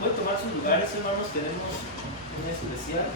Pueden tomar sus lugares, hermanos, tenemos un especial.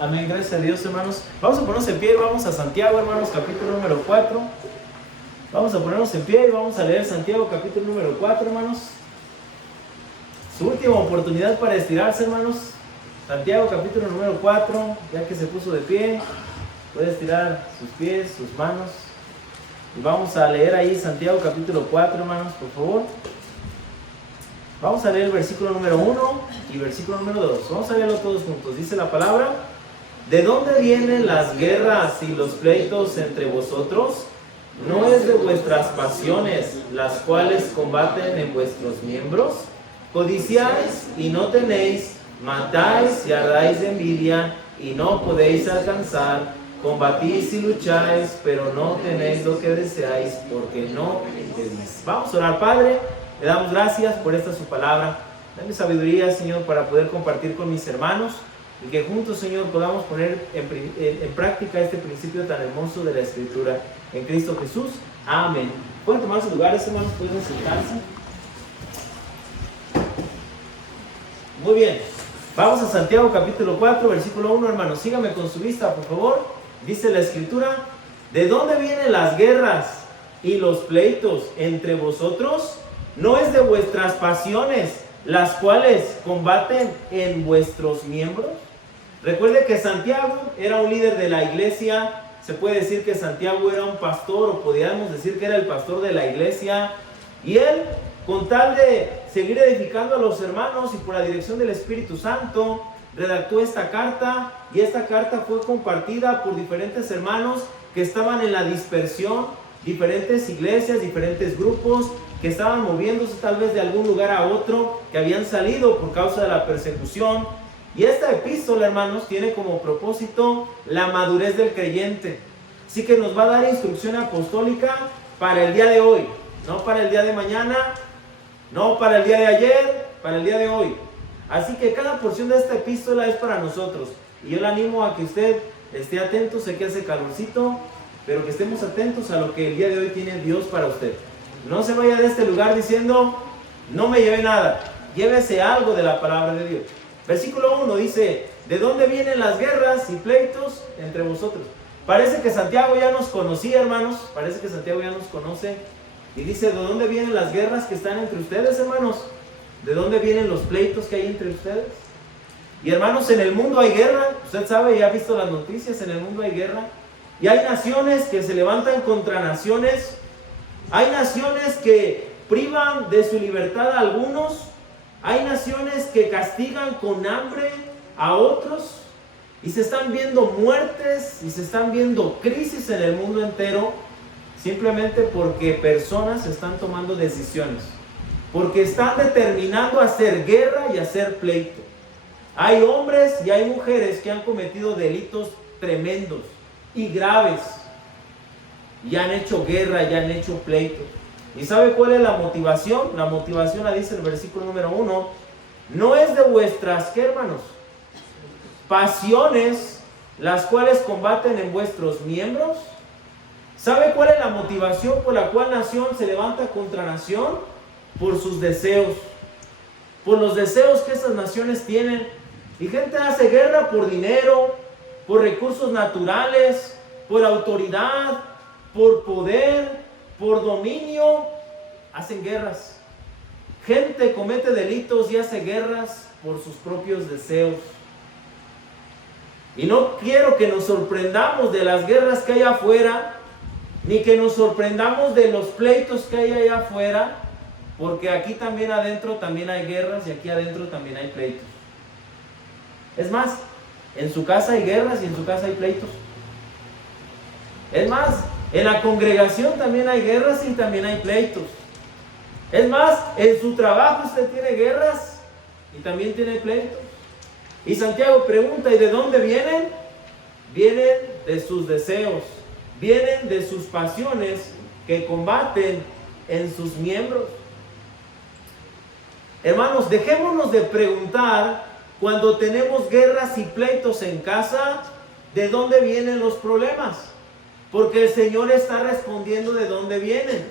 Amén, gracias a Dios, hermanos. Vamos a ponernos en pie y vamos a Santiago, hermanos, capítulo número 4. Vamos a ponernos en pie y vamos a leer Santiago, capítulo número 4, hermanos. Su última oportunidad para estirarse, hermanos. Santiago, capítulo número 4, ya que se puso de pie, puede estirar sus pies, sus manos. Y vamos a leer ahí Santiago, capítulo 4, hermanos, por favor. Vamos a leer el versículo número 1 y versículo número 2. Vamos a leerlo todos juntos. Dice la palabra: ¿de dónde vienen las guerras y los pleitos entre vosotros? ¿No es de vuestras pasiones las cuales combaten en vuestros miembros? Codiciáis y no tenéis, matáis y ardáis de envidia y no podéis alcanzar, Combatís y lucháis, pero no tenéis lo que deseáis, porque no pedís. Vamos a orar. Padre, le damos gracias por esta su palabra. Dame sabiduría, Señor, para poder compartir con mis hermanos y que juntos, Señor, podamos poner en práctica este principio tan hermoso de la Escritura en Cristo Jesús. Amén. Pueden tomar sus lugares, hermanos, pueden sentarse. Muy bien. Vamos a Santiago capítulo 4, versículo 1, hermanos. Síganme con su vista, por favor. Dice la Escritura: ¿de dónde vienen las guerras y los pleitos entre vosotros? ¿No es de vuestras pasiones las cuales combaten en vuestros miembros? Recuerde que Santiago era un líder de la iglesia. Se puede decir que Santiago era un pastor, o podríamos decir que era el pastor de la iglesia. Y él, con tal de seguir edificando a los hermanos y por la dirección del Espíritu Santo, redactó esta carta, y esta carta fue compartida por diferentes hermanos que estaban en la dispersión, diferentes iglesias, diferentes grupos que estaban moviéndose tal vez de algún lugar a otro, que habían salido por causa de la persecución. Y esta epístola, hermanos, tiene como propósito la madurez del creyente. Así que nos va a dar instrucción apostólica para el día de hoy, no para el día de mañana, no para el día de ayer, para el día de hoy. Así que cada porción de esta epístola es para nosotros. Y yo le animo a que usted esté atento. Sé que hace calorcito, pero que estemos atentos a lo que el día de hoy tiene Dios para usted. No se vaya de este lugar diciendo: no me llevé nada. Llévese algo de la palabra de Dios. Versículo 1 dice: ¿de dónde vienen las guerras y pleitos entre vosotros? Parece que Santiago ya nos conocía, hermanos. Parece que Santiago ya nos conoce. Y dice: ¿de dónde vienen las guerras que están entre ustedes, hermanos? ¿De dónde vienen los pleitos que hay entre ustedes? Y hermanos, en el mundo hay guerra. Usted sabe, ya ha visto las noticias. En el mundo hay guerra. Y hay naciones que se levantan contra naciones. Hay naciones que privan de su libertad a algunos. Hay naciones que castigan con hambre a otros. Y se están viendo muertes y se están viendo crisis en el mundo entero, simplemente porque personas están tomando decisiones, porque están determinando hacer guerra y hacer pleito. Hay hombres y hay mujeres que han cometido delitos tremendos y graves, y han hecho guerra y han hecho pleito. ¿Y sabe cuál es la motivación? La motivación la dice el versículo número 1: no es de vuestras, ¿qué, hermanos? Pasiones, las cuales combaten en vuestros miembros. ¿Sabe cuál es la motivación por la cual nación se levanta contra nación? Por sus deseos, por los deseos que esas naciones tienen. Y gente hace guerra por dinero, por recursos naturales, por autoridad, por poder, por dominio. Hacen guerras. Gente comete delitos y hace guerras por sus propios deseos. Y no quiero que nos sorprendamos de las guerras que hay afuera, ni que nos sorprendamos de los pleitos que hay allá afuera, porque aquí también adentro también hay guerras, y aquí adentro también hay pleitos. Es más, en su casa hay guerras y en su casa hay pleitos. Es más, en la congregación también hay guerras y también hay pleitos. Es más, en su trabajo usted tiene guerras y también tiene pleitos. Y Santiago pregunta: ¿y de dónde vienen? Vienen de sus deseos, vienen de sus pasiones que combaten en sus miembros. Hermanos, dejémonos de preguntar cuando tenemos guerras y pleitos en casa, ¿de dónde vienen los problemas? Porque el Señor está respondiendo de dónde vienen.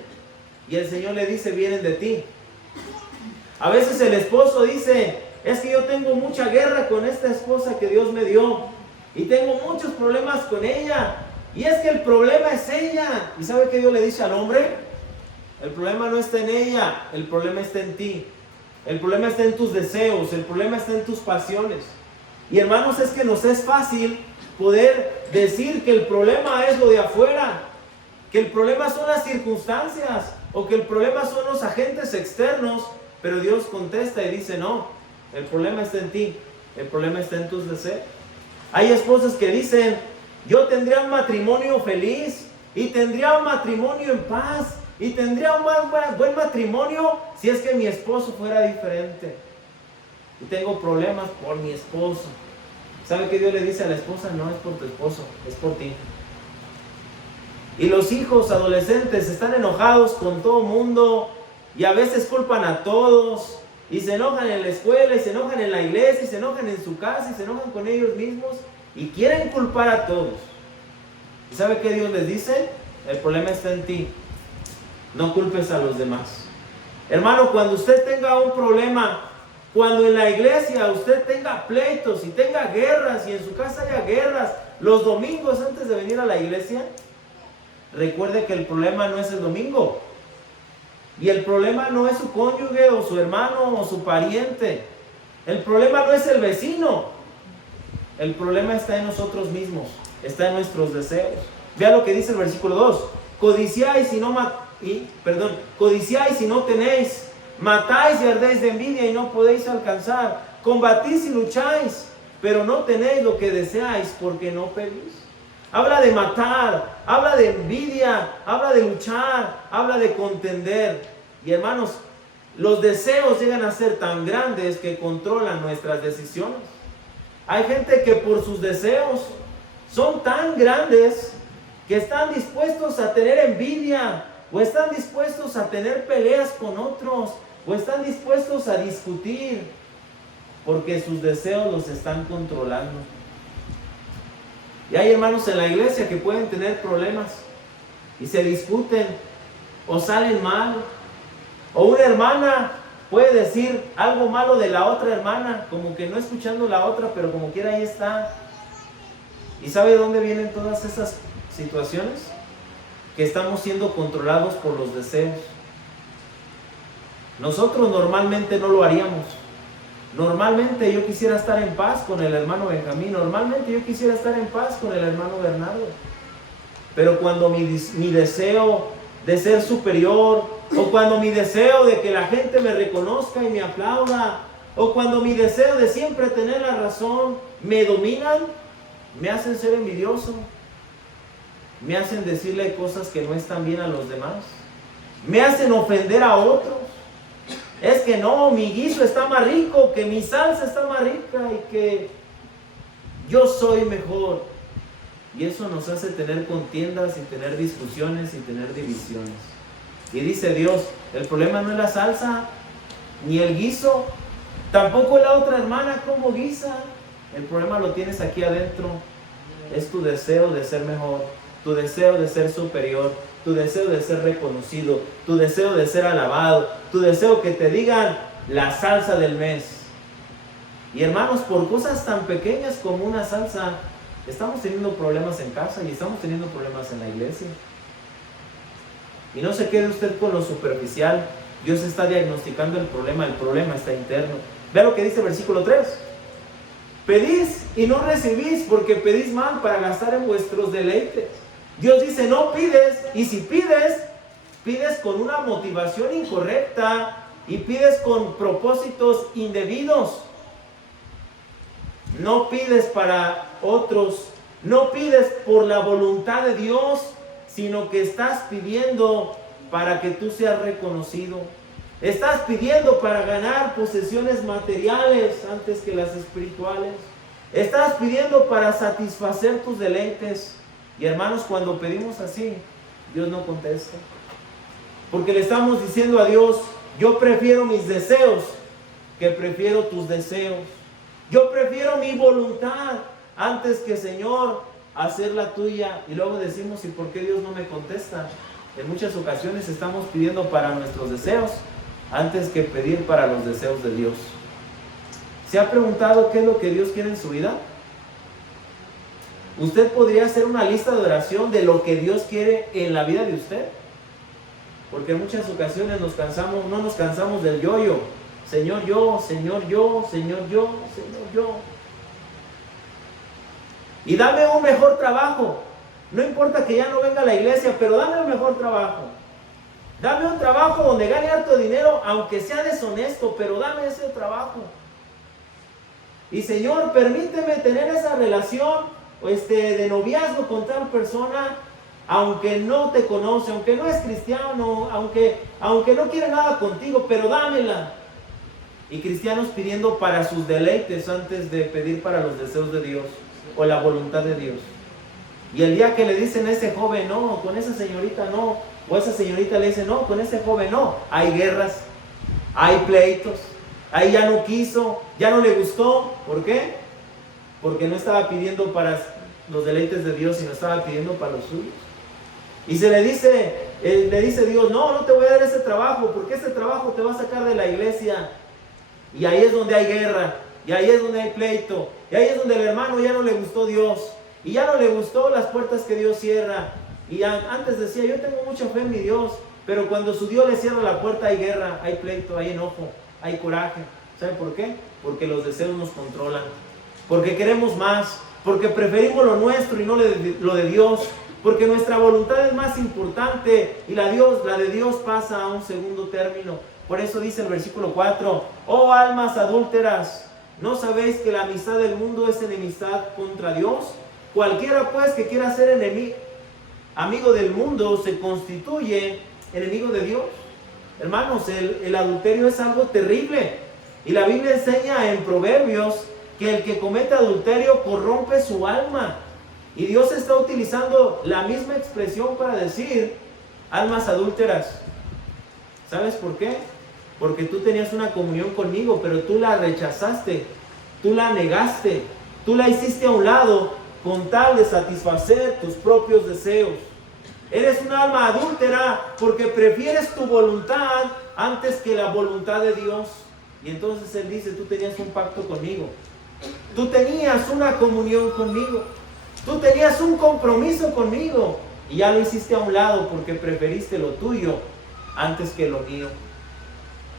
Y el Señor le dice: vienen de ti. A veces el esposo dice: es que yo tengo mucha guerra con esta esposa que Dios me dio, y tengo muchos problemas con ella, y es que el problema es ella. ¿Y sabe qué Dios le dice al hombre? El problema no está en ella, el problema está en ti. El problema está en tus deseos, el problema está en tus pasiones. Y hermanos, es que nos es fácil poder decir que el problema es lo de afuera, que el problema son las circunstancias, o que el problema son los agentes externos. Pero Dios contesta y dice: no, el problema está en ti, el problema está en tus deseos. Hay esposas que dicen: yo tendría un matrimonio feliz, y tendría un matrimonio en paz, y tendría un buen matrimonio si es que mi esposo fuera diferente. Y tengo problemas por mi esposo. ¿Sabe qué Dios le dice a la esposa? No es por tu esposo, es por ti. Y los hijos adolescentes están enojados con todo el mundo y a veces culpan a todos y se enojan en la escuela y se enojan en la iglesia y se enojan en su casa y se enojan con ellos mismos y quieren culpar a todos. ¿Y sabe qué Dios les dice? El problema está en ti. No culpes a los demás. Hermano, cuando usted tenga un problema, cuando en la iglesia usted tenga pleitos y tenga guerras y en su casa haya guerras los domingos antes de venir a la iglesia, recuerde que el problema no es el domingo. Y el problema no es su cónyuge o su hermano o su pariente. El problema no es el vecino. El problema está en nosotros mismos. Está en nuestros deseos. Vea lo que dice el versículo 2. Codiciáis y no tenéis. Matáis y ardéis de envidia y no podéis alcanzar. Combatís y lucháis, pero no tenéis lo que deseáis porque no pedís. Habla de matar, habla de envidia, habla de luchar, habla de contender. Y hermanos, los deseos llegan a ser tan grandes que controlan nuestras decisiones. Hay gente que por sus deseos son tan grandes que están dispuestos a tener envidia, o están dispuestos a tener peleas con otros, o están dispuestos a discutir, porque sus deseos los están controlando. Y hay hermanos en la iglesia que pueden tener problemas y se discuten o salen mal. O una hermana puede decir algo malo de la otra hermana, como que no escuchando la otra, pero como quiera ahí está. ¿Y sabe de dónde vienen todas esas situaciones? Que estamos siendo controlados por los deseos. Nosotros normalmente no lo haríamos. Normalmente yo quisiera estar en paz con el hermano Benjamín. Normalmente yo quisiera estar en paz con el hermano Bernardo. Pero cuando mi deseo de ser superior, o cuando mi deseo de que la gente me reconozca y me aplauda, o cuando mi deseo de siempre tener la razón me dominan, me hacen ser envidioso, me hacen decirle cosas que no están bien a los demás, me hacen ofender a otros. Es que no, mi guiso está más rico, que mi salsa está más rica y que yo soy mejor. Y eso nos hace tener contiendas y tener discusiones y tener divisiones. Y dice Dios, el problema no es la salsa, ni el guiso, tampoco la otra hermana como guisa. El problema lo tienes aquí adentro. Es tu deseo de ser mejor, tu deseo de ser superior, tu deseo de ser reconocido, tu deseo de ser alabado, tu deseo que te digan la salsa del mes. Y hermanos, por cosas tan pequeñas como una salsa, estamos teniendo problemas en casa y estamos teniendo problemas en la iglesia. Y no se quede usted con lo superficial. Dios está diagnosticando el problema está interno. Vea lo que dice el versículo 3. Pedís y no recibís porque pedís mal para gastar en vuestros deleites. Dios dice, no pides, y si pides, pides con una motivación incorrecta y pides con propósitos indebidos. No pides para otros, no pides por la voluntad de Dios, sino que estás pidiendo para que tú seas reconocido. Estás pidiendo para ganar posesiones materiales antes que las espirituales. Estás pidiendo para satisfacer tus deleites. Y hermanos, cuando pedimos así, Dios no contesta. Porque le estamos diciendo a Dios, yo prefiero mis deseos que prefiero tus deseos. Yo prefiero mi voluntad antes que, Señor, hacer la tuya. Y luego decimos, ¿y por qué Dios no me contesta? En muchas ocasiones estamos pidiendo para nuestros deseos antes que pedir para los deseos de Dios. ¿Se ha preguntado qué es lo que Dios quiere en su vida? ¿Usted podría hacer una lista de oración de lo que Dios quiere en la vida de usted? Porque en muchas ocasiones no nos cansamos del yo-yo. Señor, yo, Señor, yo, Señor, yo, Señor, yo. Y dame un mejor trabajo. No importa que ya no venga a la iglesia, pero dame un mejor trabajo. Dame un trabajo donde gane harto dinero, aunque sea deshonesto, pero dame ese trabajo. Y Señor, permíteme tener esa relación de noviazgo con tal persona, aunque no te conoce, aunque no es cristiano, aunque no quiere nada contigo, pero dámela. Y cristianos pidiendo para sus deleites antes de pedir para los deseos de Dios o la voluntad de Dios. Y el día que le dicen a ese joven, no, con esa señorita no, o esa señorita le dice, no, con ese joven no, hay guerras, hay pleitos, ahí ya no quiso, ya no le gustó. ¿Por qué? Porque no estaba pidiendo para los deleites de Dios, sino estaba pidiendo para los suyos. Y le dice Dios, no, no te voy a dar ese trabajo, porque ese trabajo te va a sacar de la iglesia. Y ahí es donde hay guerra, y ahí es donde hay pleito, y ahí es donde el hermano ya no le gustó Dios, y ya no le gustó las puertas que Dios cierra. Y antes decía, yo tengo mucha fe en mi Dios, pero cuando su Dios le cierra la puerta hay guerra, hay pleito, hay enojo, hay coraje. ¿Sabe por qué? Porque los deseos nos controlan, porque queremos más, porque preferimos lo nuestro y no lo de Dios, porque nuestra voluntad es más importante y la de Dios pasa a un segundo término. Por eso dice el versículo 4, oh almas adúlteras, ¿no sabéis que la amistad del mundo es enemistad contra Dios? Cualquiera pues que quiera ser amigo del mundo se constituye enemigo de Dios. Hermanos, el adulterio es algo terrible. Y la Biblia enseña en Proverbios que el que comete adulterio corrompe su alma. Y Dios está utilizando la misma expresión para decir almas adúlteras. ¿Sabes por qué? Porque tú tenías una comunión conmigo, pero tú la rechazaste, tú la negaste, tú la hiciste a un lado con tal de satisfacer tus propios deseos. Eres un alma adúltera porque prefieres tu voluntad antes que la voluntad de Dios. Y entonces Él dice, tú tenías un pacto conmigo, tú tenías una comunión conmigo, tú tenías un compromiso conmigo, y ya lo hiciste a un lado porque preferiste lo tuyo antes que lo mío.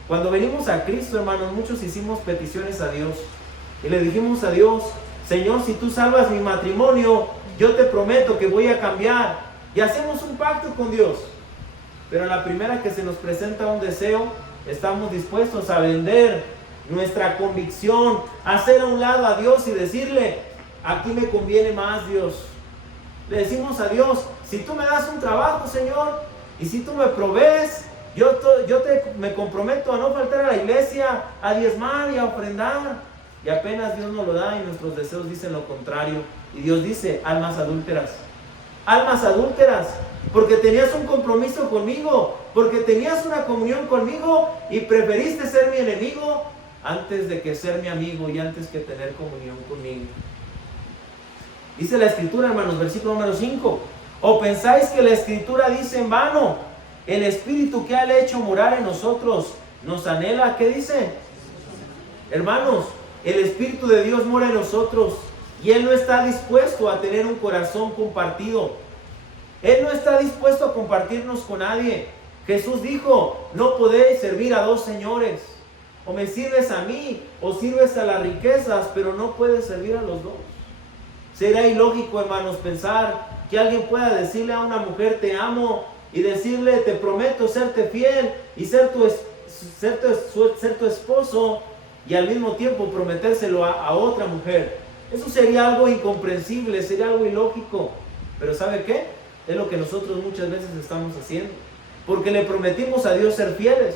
Cuando venimos a Cristo, hermanos, muchos hicimos peticiones a Dios y le dijimos a Dios, Señor, si tú salvas mi matrimonio, yo te prometo que voy a cambiar. Y hacemos un pacto con Dios, pero a la primera que se nos presenta un deseo, estamos dispuestos a vender nuestra convicción, a hacer a un lado a Dios y decirle, aquí me conviene más, Dios. Le decimos a Dios, si tú me das un trabajo, Señor, y si tú me provees, me comprometo a no faltar a la iglesia, a diezmar y a ofrendar. Y apenas Dios nos lo da y nuestros deseos dicen lo contrario. Y Dios dice, almas adúlteras, porque tenías un compromiso conmigo, porque tenías una comunión conmigo y preferiste ser mi enemigo antes de que ser mi amigo y antes que tener comunión conmigo. Dice la Escritura, hermanos, versículo número 5, ¿o pensáis que la Escritura dice en vano? El Espíritu que ha hecho morar en nosotros nos anhela, ¿qué dice? Hermanos, el Espíritu de Dios mora en nosotros y Él no está dispuesto a tener un corazón compartido. Él no está dispuesto a compartirnos con nadie. Jesús dijo, no podéis servir a dos señores. O me sirves a mí o sirves a las riquezas, pero no puedes servir a los dos. Será ilógico, hermanos, pensar que alguien pueda decirle a una mujer te amo y decirle te prometo serte fiel y ser tu esposo, y al mismo tiempo prometérselo a otra mujer. Eso sería algo incomprensible, sería algo ilógico. Pero ¿sabe qué? Es lo que nosotros muchas veces estamos haciendo, porque le prometimos a Dios ser fieles,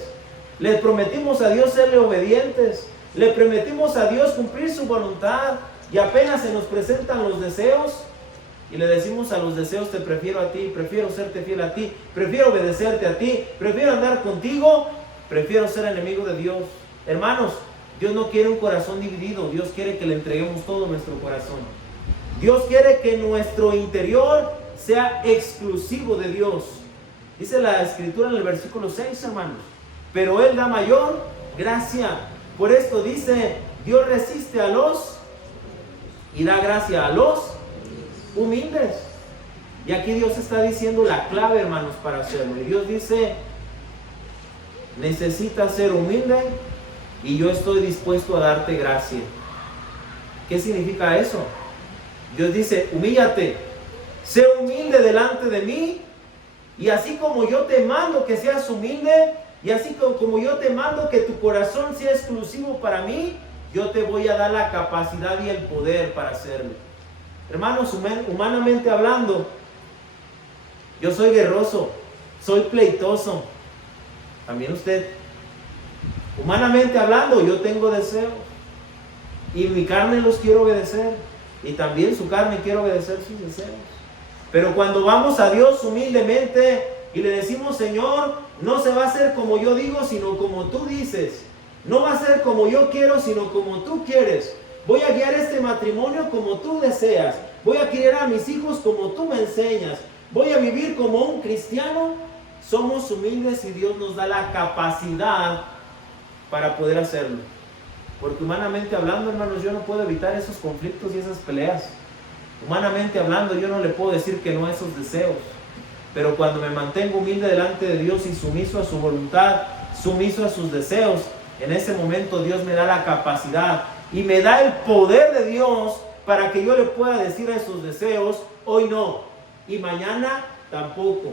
le prometimos a Dios serle obedientes, le prometimos a Dios cumplir su voluntad, y apenas se nos presentan los deseos y le decimos a los deseos, te prefiero a ti, prefiero serte fiel a ti, prefiero obedecerte a ti, prefiero andar contigo, prefiero ser enemigo de Dios. Hermanos, Dios no quiere un corazón dividido, Dios quiere que le entreguemos todo nuestro corazón. Dios quiere que nuestro interior sea exclusivo de Dios. Dice la Escritura en el versículo 6, hermanos, pero Él da mayor gracia. Por esto dice, Dios resiste a los y da gracia a los humildes. Y aquí Dios está diciendo la clave, hermanos, para hacerlo. Y Dios dice, necesitas ser humilde y yo estoy dispuesto a darte gracia. ¿Qué significa eso? Dios dice, humíllate, sé humilde delante de mí, y así como yo te mando que seas humilde, y así como yo te mando que tu corazón sea exclusivo para mí, yo te voy a dar la capacidad y el poder para hacerlo. Hermanos, humanamente hablando, yo soy guerroso, soy pleitoso. También usted. Humanamente hablando, yo tengo deseos. Y mi carne los quiero obedecer. Y también su carne quiere obedecer sus deseos. Pero cuando vamos a Dios humildemente y le decimos, Señor, no se va a hacer como yo digo, sino como tú dices. No va a ser como yo quiero, sino como tú quieres. Voy a guiar este matrimonio como tú deseas. Voy a criar a mis hijos como tú me enseñas. Voy a vivir como un cristiano. Somos humildes y Dios nos da la capacidad para poder hacerlo. Porque humanamente hablando, hermanos, yo no puedo evitar esos conflictos y esas peleas. Humanamente hablando, yo no le puedo decir que no a esos deseos. Pero cuando me mantengo humilde delante de Dios y sumiso a su voluntad, sumiso a sus deseos, en ese momento Dios me da la capacidad y me da el poder de Dios para que yo le pueda decir a esos deseos, hoy no, y mañana tampoco.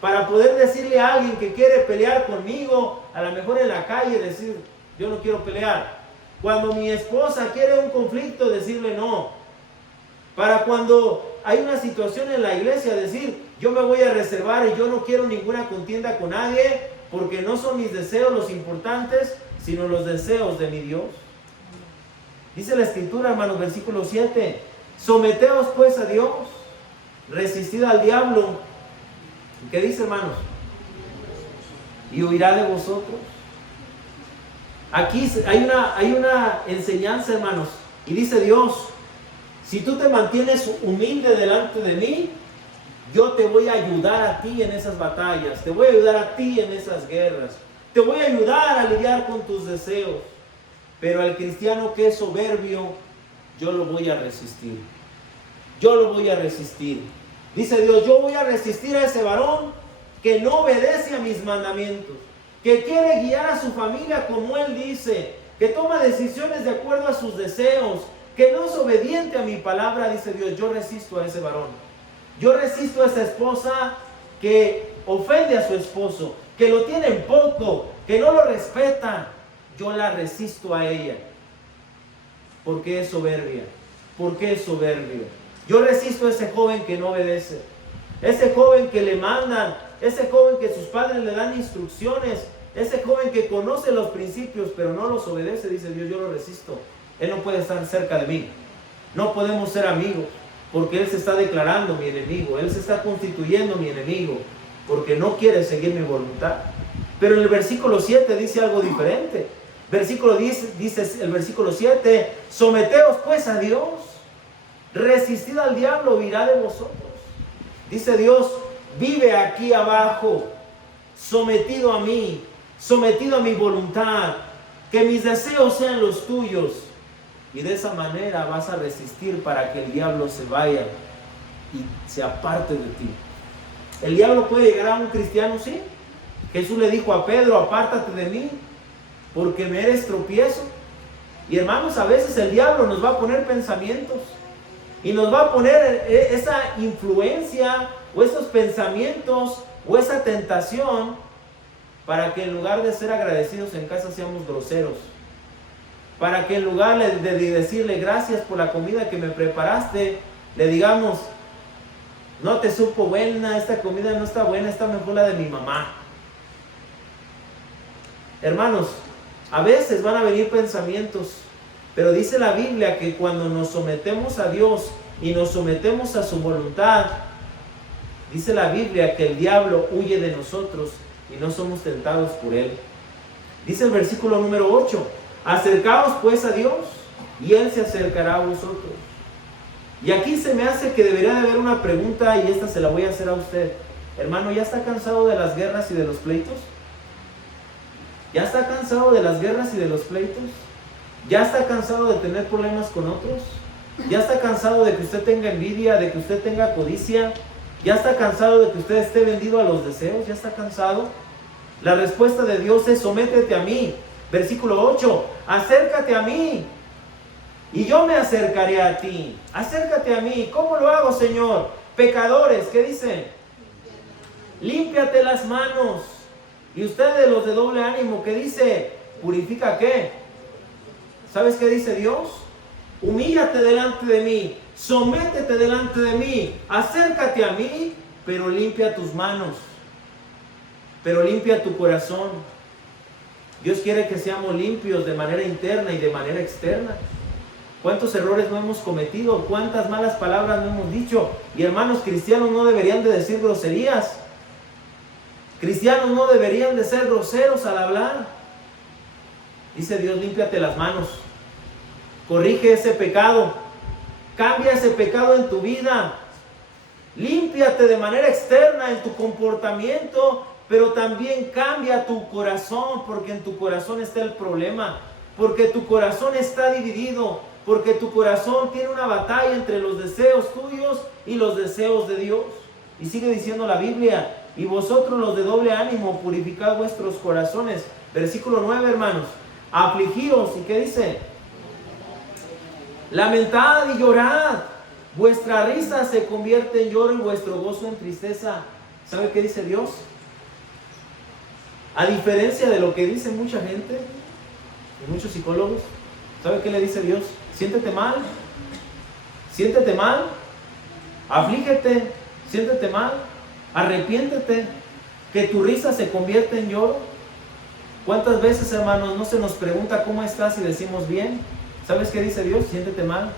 Para poder decirle a alguien que quiere pelear conmigo, a lo mejor en la calle, decir, yo no quiero pelear. Cuando mi esposa quiere un conflicto, decirle no. Para cuando hay una situación en la iglesia, decir, yo me voy a reservar y yo no quiero ninguna contienda con nadie, porque no son mis deseos los importantes, sino los deseos de mi Dios. Dice la Escritura, hermanos, versículo 7, someteos pues a Dios, resistid al diablo. ¿Qué dice, hermanos? Y huirá de vosotros. Aquí hay una enseñanza, hermanos, y dice Dios, si tú te mantienes humilde delante de mí, yo te voy a ayudar a ti en esas batallas, te voy a ayudar a ti en esas guerras, te voy a ayudar a lidiar con tus deseos. Pero al cristiano que es soberbio, yo lo voy a resistir. Yo lo voy a resistir. Dice Dios, yo voy a resistir a ese varón que no obedece a mis mandamientos, que quiere guiar a su familia como Él dice, que toma decisiones de acuerdo a sus deseos, que no es obediente a mi palabra. Dice Dios, yo resisto a ese varón. Yo resisto a esa esposa que ofende a su esposo, que lo tiene en poco, que no lo respeta. Yo la resisto a ella. ¿Por qué es soberbia? ¿Por qué es soberbio? Yo resisto a ese joven que no obedece, ese joven que le mandan, ese joven que sus padres le dan instrucciones, ese joven que conoce los principios pero no los obedece. Dice Dios, yo lo resisto. Él no puede estar cerca de mí. No podemos ser amigos, porque Él se está declarando mi enemigo. Él se está constituyendo mi enemigo, porque no quiere seguir mi voluntad. Pero en el versículo 7 dice algo diferente. Dice el versículo 7, someteos pues a Dios, resistid al diablo, huirá de vosotros. Dice Dios, vive aquí abajo, sometido a mí, sometido a mi voluntad, que mis deseos sean los tuyos. Y de esa manera vas a resistir para que el diablo se vaya y se aparte de ti. ¿El diablo puede llegar a un cristiano? Sí. Jesús le dijo a Pedro, apártate de mí, porque me eres tropiezo. Y hermanos, a veces el diablo nos va a poner pensamientos y nos va a poner esa influencia o esos pensamientos o esa tentación para que en lugar de ser agradecidos en casa seamos groseros, para que en lugar de decirle gracias por la comida que me preparaste, le digamos, no te supo buena, esta comida no está buena, está mejor la de mi mamá. Hermanos, a veces van a venir pensamientos, pero dice la Biblia que cuando nos sometemos a Dios y nos sometemos a su voluntad, dice la Biblia que el diablo huye de nosotros y no somos tentados por él. Dice el versículo número 8, acercaos pues a Dios y Él se acercará a vosotros. Y aquí se me hace que debería de haber una pregunta, y esta se la voy a hacer a usted. Hermano, ¿ya está cansado de las guerras y de los pleitos? ¿Ya está cansado de las guerras y de los pleitos? ¿Ya está cansado de tener problemas con otros? ¿Ya está cansado de que usted tenga envidia, de que usted tenga codicia? ¿Ya está cansado de que usted esté vendido a los deseos? ¿Ya está cansado? La respuesta de Dios es, sométete a mí. Versículo 8, acércate a mí y yo me acercaré a ti. Acércate a mí. ¿Cómo lo hago, Señor? Pecadores, ¿qué dice? Límpiate las manos. Y ustedes, los de doble ánimo, ¿qué dice? ¿Purifica qué? ¿Sabes qué dice Dios? Humíllate delante de mí, sométete delante de mí, acércate a mí, pero limpia tus manos, pero limpia tu corazón. Dios quiere que seamos limpios de manera interna y de manera externa. ¿Cuántos errores no hemos cometido? ¿Cuántas malas palabras no hemos dicho? Y hermanos, cristianos no deberían de decir groserías. Cristianos no deberían de ser groseros al hablar. Dice Dios, límpiate las manos. Corrige ese pecado. Cambia ese pecado en tu vida. Límpiate de manera externa en tu comportamiento, pero también cambia tu corazón, porque en tu corazón está el problema, porque tu corazón está dividido, porque tu corazón tiene una batalla entre los deseos tuyos y los deseos de Dios. Y sigue diciendo la Biblia, y vosotros los de doble ánimo, purificad vuestros corazones. Versículo 9, hermanos, afligíos, ¿y qué dice? Lamentad y llorad, vuestra risa se convierte en lloro y vuestro gozo en tristeza. ¿Sabe qué dice Dios? A diferencia de lo que dice mucha gente y muchos psicólogos, ¿sabe qué le dice Dios? Siéntete mal, aflígete, siéntete mal, arrepiéntete, que tu risa se convierta en lloro. ¿Cuántas veces, hermanos, no se nos pregunta cómo estás y decimos bien? ¿Sabes qué dice Dios? Siéntete mal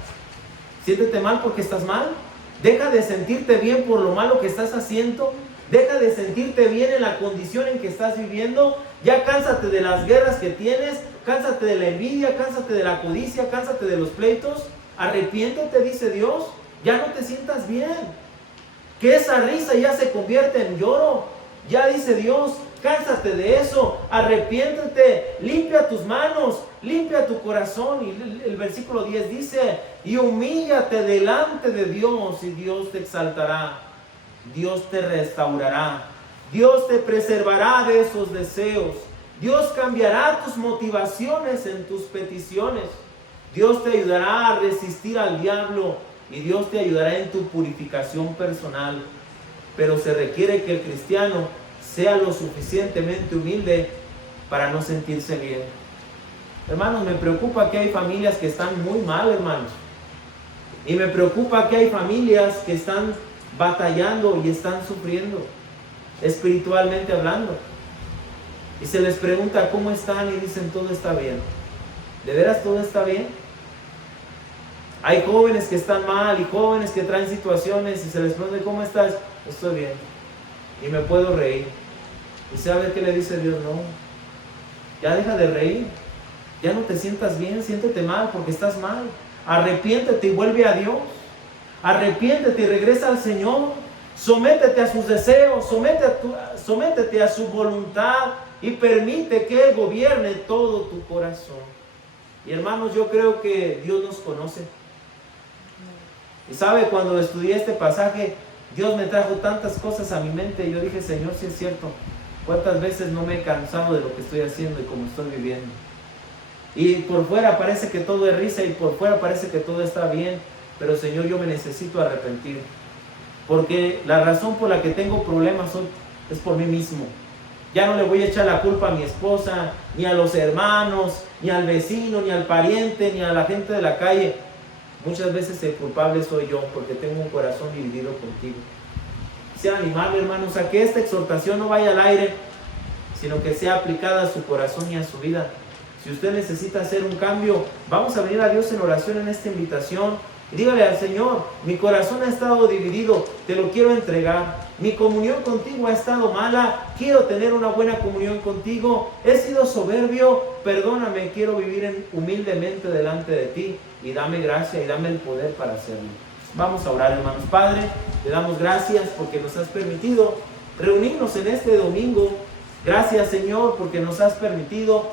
porque estás mal. Deja de sentirte bien por lo malo que estás haciendo. Deja de sentirte bien en la condición en que estás viviendo. Ya cánsate de las guerras que tienes. Cánsate de la envidia, cánsate de la codicia, cánsate de los pleitos. Arrepiéntete, dice Dios. Ya no te sientas bien. Que esa risa ya se convierte en lloro. Ya dice Dios, cánsate de eso. Arrepiéntete, limpia tus manos, limpia tu corazón. Y el versículo 10 dice, y humíllate delante de Dios y Dios te exaltará. Dios te restaurará, Dios te preservará de esos deseos, Dios cambiará tus motivaciones en tus peticiones, Dios te ayudará a resistir al diablo y Dios te ayudará en tu purificación personal. Pero se requiere que el cristiano sea lo suficientemente humilde para no sentirse bien. Hermanos, me preocupa que hay familias que están muy mal, hermanos, y me preocupa que hay familias que están batallando y están sufriendo, espiritualmente hablando. Y se les pregunta cómo están y dicen todo está bien. ¿De veras todo está bien? Hay jóvenes que están mal y jóvenes que traen situaciones y se les pregunta ¿cómo estás? Estoy bien y me puedo reír. ¿Y sabe qué le dice Dios? No, ya deja de reír, ya no te sientas bien, siéntete mal porque estás mal. Arrepiéntete y vuelve a Dios. Arrepiéntete y regresa al Señor. Sométete a sus deseos, sométete a su voluntad y permite que Él gobierne todo tu corazón. Y hermanos, yo creo que Dios nos conoce. Y sabe, cuando estudié este pasaje, Dios me trajo tantas cosas a mi mente y yo dije, Señor, si es cierto, ¿cuántas veces no me he cansado de lo que estoy haciendo y cómo estoy viviendo? Y por fuera parece que todo es risa y por fuera parece que todo está bien. Pero Señor, yo me necesito arrepentir, porque la razón por la que tengo problemas es por mí mismo. Ya no le voy a echar la culpa a mi esposa, ni a los hermanos, ni al vecino, ni al pariente, ni a la gente de la calle. Muchas veces el culpable soy yo, porque tengo un corazón dividido contigo. Quisiera animarle, hermanos, a que esta exhortación no vaya al aire, sino que sea aplicada a su corazón y a su vida. Si usted necesita hacer un cambio, vamos a venir a Dios en oración en esta invitación. Y dígale al Señor, mi corazón ha estado dividido, te lo quiero entregar. Mi comunión contigo ha estado mala, quiero tener una buena comunión contigo. He sido soberbio, perdóname, quiero vivir humildemente delante de ti. Y dame gracia y dame el poder para hacerlo. Vamos a orar, hermanos. Padre, te damos gracias porque nos has permitido reunirnos en este domingo. Gracias, Señor, porque nos has permitido